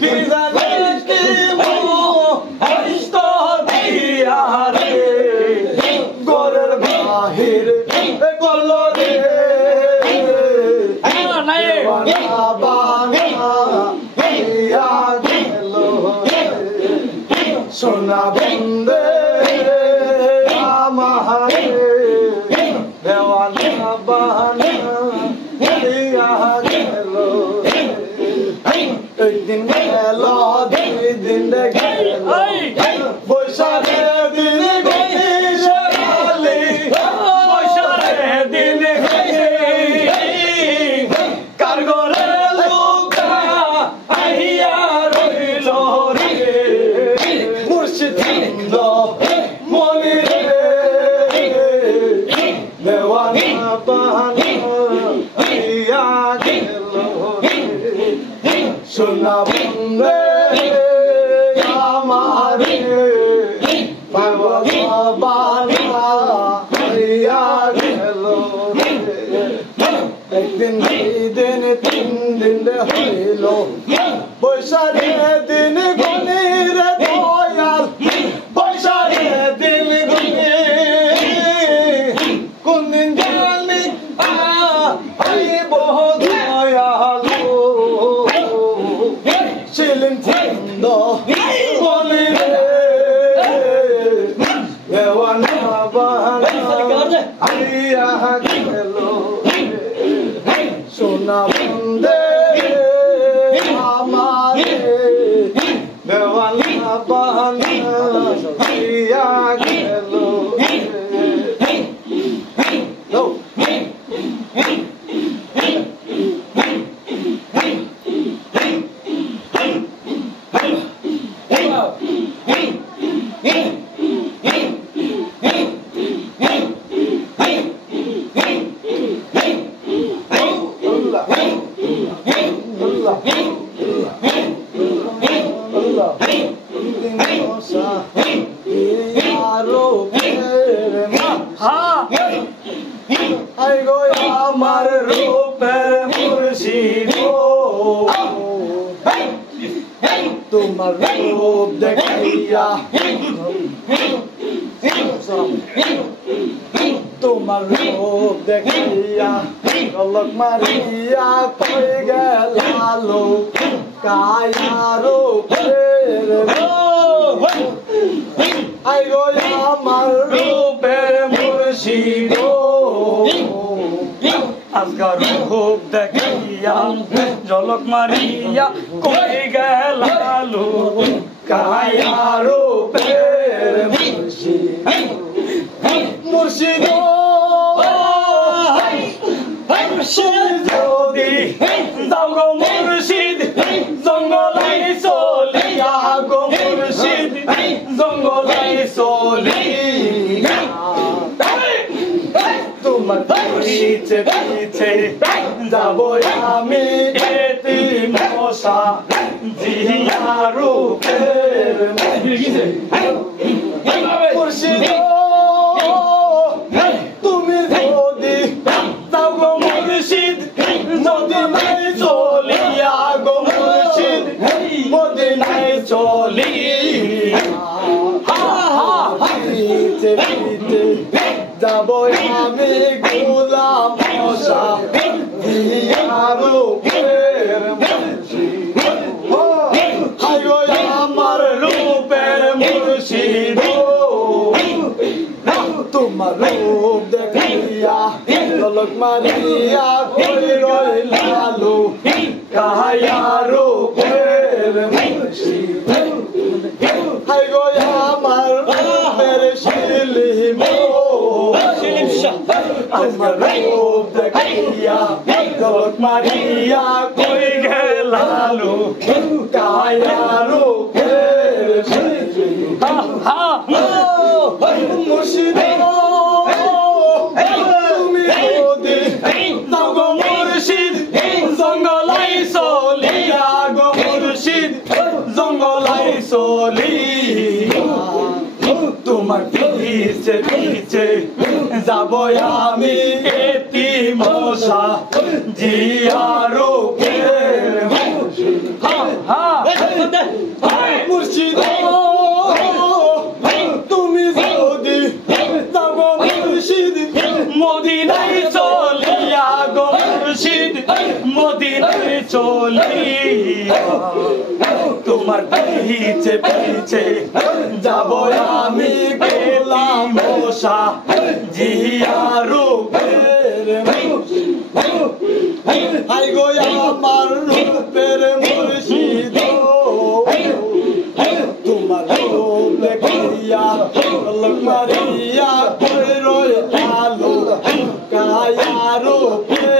কি জানে কি মস্ত দিয়া রে গোরের বাহির করলো রে সোনা বন্দে আমারে দেওয়ানা বাহানা দিয়া গেল একদিন গেল দুই দিন গেল বৈশাখে দিন গেলি বৈশাখে দিন কার ঘরে লোকা আহিয়া রইল রে মুর্শিদ মনি রে দেওয়ানা বাহানা দিয়া গেল সোনা বন্দে আমারে বাবানা হইয়া গেল একদিন দুই দিন তিন দিন হইল বৈশাখে দিন গণির দয়াল বৈশাখে দিন গণি কোন দিন জানি আইব দয়াল ছিলেন ছন্দ বলি রে দেওয়ানা বাহানা আইয়া গেল সোনা বন্দে আমারে দেওয়ানা বাহানা আইয়া গেল আমার রূপের মুর্শিদ তোমার রূপ দেখাইয়া তোমার রূপ দেখাইয়া কলক মারিয়া কই গেলালো কায়া রূপের আই গো আমার রূপের মুর্শিদ আজকার রূপ দেখিয়া ঝলক মারিয়া কই গেলালো কায়া রূপের মুর্শিদ মুর্শিদ মুর্শিদ যদি যাও গো মুর্শিদ জঙ্গলাই চলিয়া গো মুর্শিদ জঙ্গলাই চলিয়া তোমার পিছে পিছে যাবো আমি এতিম মশা জিয়া রূপের মুর্শিদ তুমি যদি যাও গো মুর্শিদ মদিনায় চলিয়া গো মুর্শিদ মদিনায় চলিয়া পিছে পিছে যাবো আমি গোলাম মশা জিয়া রূপের মুর্শিদ হায় গো আমার রূপের মুর্শিদ তোমার রূপ দেখিয়া ঝলক মারিয়া কই রইলালো কায়া রূপের মুর্শিদ হায় গো আমার রূপের শিলিম তোমার রূপ দেখিয়া ঝলক মারিয়া কই গেলালো কায়া রূপের মুর্শিদ তুমি যদি যাও গো মুর্শিদ জঙ্গলাই চলিয়া গো মুর্শিদ জঙ্গলাই চলিয়া তোমার পিছে পিছে যাবো আমি এতিম মশা জিয়া রূপের মুর্শিদ চলিয়া তোমার পিছে পিছে যাব আমি পেলাম মশা জিয়া রূপের হাই গো আমার রূপের মুর্শিদ তোমার রূপ দেখিয়া লোক মারিয়া কইরো আলো কায়া রূপের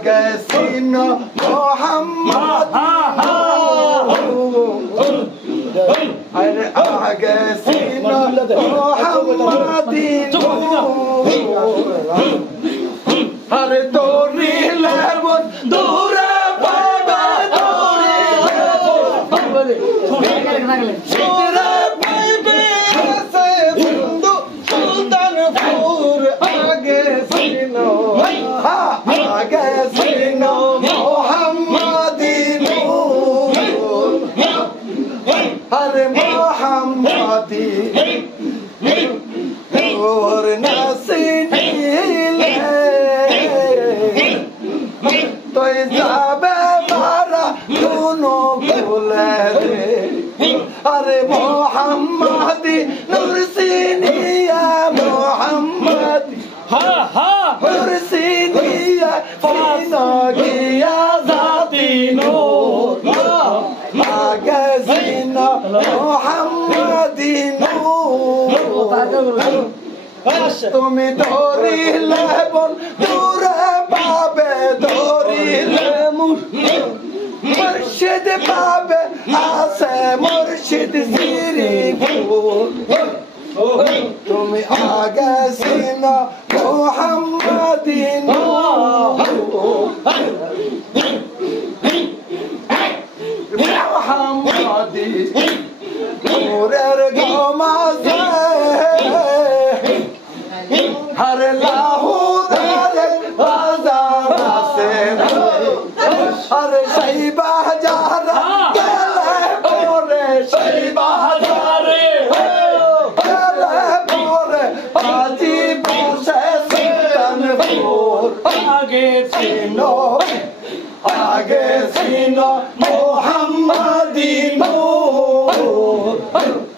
आगे सीनो मोहम्मद अरे आगे सीनो मोहम्मदी अरे तोरी लेबन दूरे बाबा तोरी दूरे बाबे से बंदू सुल्तानपुर आगे सीनो आगे सीनो मोहम्मदी अरे मोहम्मदी और नसीनी तो जाबे मारा दोनों बोले अरे मोहम्मदी नूरसीनिया मोहम्मदी नूरसीनिया फाना किया जाती नूर आगे सीना मोहम्मदी नूर তুমি দরি লেবন দূরে পাবে দরি লেমুর মুর্শিদ পাবে আসে মুর্শিদ শ্রীপুর তুমি আগে সিনা মোহাম্মদি মোহাম্মদি নূরের গমাজে हर लाहौर बाजार से हर सही बाजार गले बोरे सही बाजार गले बोरे आजी बोसे सुल्तानपुर आगे सीनो